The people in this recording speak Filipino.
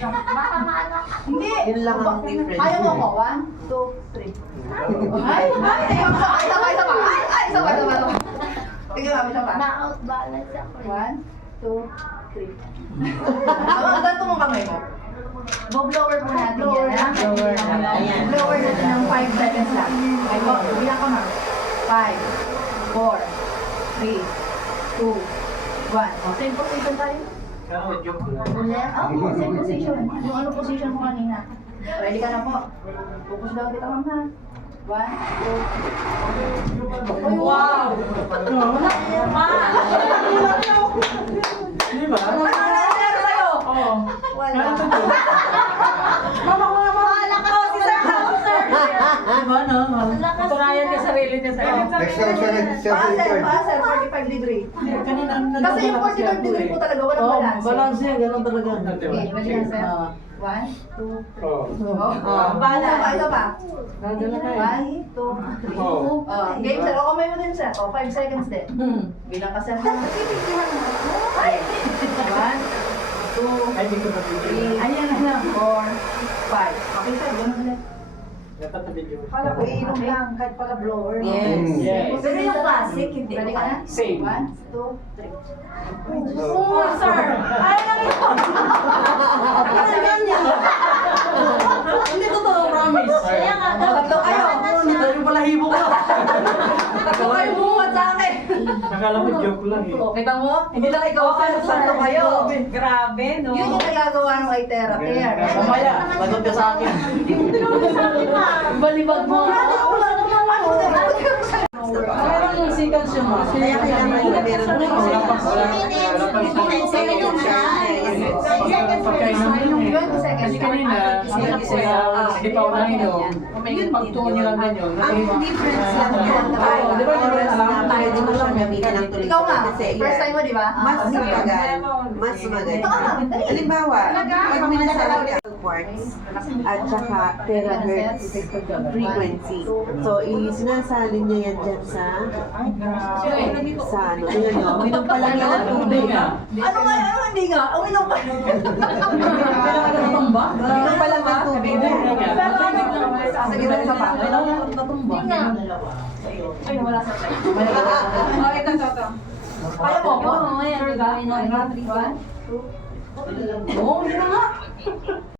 Baka maano ka. Hindi. Yun lang ang difference. Kaya mo ko. 1, 2, 3. Ay! Sabay. Tingnan namin siya pa. Na-out balance ako. 1, 2, 3. Ganito mong kamay mo. Blower po natin Blower yan. Ha? blower na. Ayan. Blower natin ng 5 seconds lang. Ay po, bilang ko na. 5, 4, 3, 2, 1. Same position tayo. Ulit. Oo, same position. Yung ano position mo kanina. Ready ka na po. Focus daw kita, ma'am, ha? 1, 2, Wow! Di ba? Ano nangyari sa'yo? Oo. Wala. Mama ko nga, mama! Malakas ako, si sir. Di ba, no? Patunayan niya sarili niya sa'yo. Next time siya Passer, 45 degree. Kanina, Kasi yung 45 degree po talaga, walang Oo, balance. balance yan, ganun talaga. Okay, ready na, sir? Ah. 1, 2, Oo. balance. Isa pa. Nadala ka eh. 1, 2, 3. Oo. Game, sir. O, kamay mo din, sir. O, 5 seconds din. Bilang ka, sir. 1, 2, Ay, hindi ko na video. 3, Ayan na. 4, 5. Okay, sir. Ganun ulit. Dapat na video. Kala ko, iinom lang. Kahit pala blower. Yes. Yes. Pero yung classic, hindi. Ready ka na? Same. 1, 2, 3. Oo, sir! Ay, lang ito! Kasi ganyan. Hindi totoo, promise. Kaya nga, Tatlo kayo. Yung balahibo ko. Tatlo kayo bumuhat sa akin. Nakala ko joke lang eh. O, kita mo? Hindi lang ikaw, sir. Tatlo kayo. Grabe, no? Yun yung nagagawa ng Itera Care. Mamaya, lagot ka sa akin. Balibag mo. Parang yung seconds yung mas. Kaya kailangan na meron Wala pa, wala pa. Wala pa isang pagkain namin eh. 20 seconds. Kasi kanina, sige pa unahin nyo. Yun, pagtuon nyo lang na yun. Ang difference lang yan. Di ba, Oras na pwede mo siyang gamitin ng tuloy. Ikaw nga, Kasi first time mo, di ba? mas mabagal. Mas mabagal. Ito ka nga, dali. Halimbawa, pag minasalag ka ng quartz at saka terahertz frequency. So, sinasalin niya yan dyan sa ano. Tingnan nyo, uminom pa lang yan ng tubig. Ano nga, hindi nga. Uminom pa. Kailangan ka natumba? Uminom pa lang ng tubig. Sasagitan ka pa. Kailangan ka natumba? Ay, wala sa tayo. Oh, ito. Kaya mo po? Oo, yan. Sure ka? 1, 2. Oo, hindi na nga.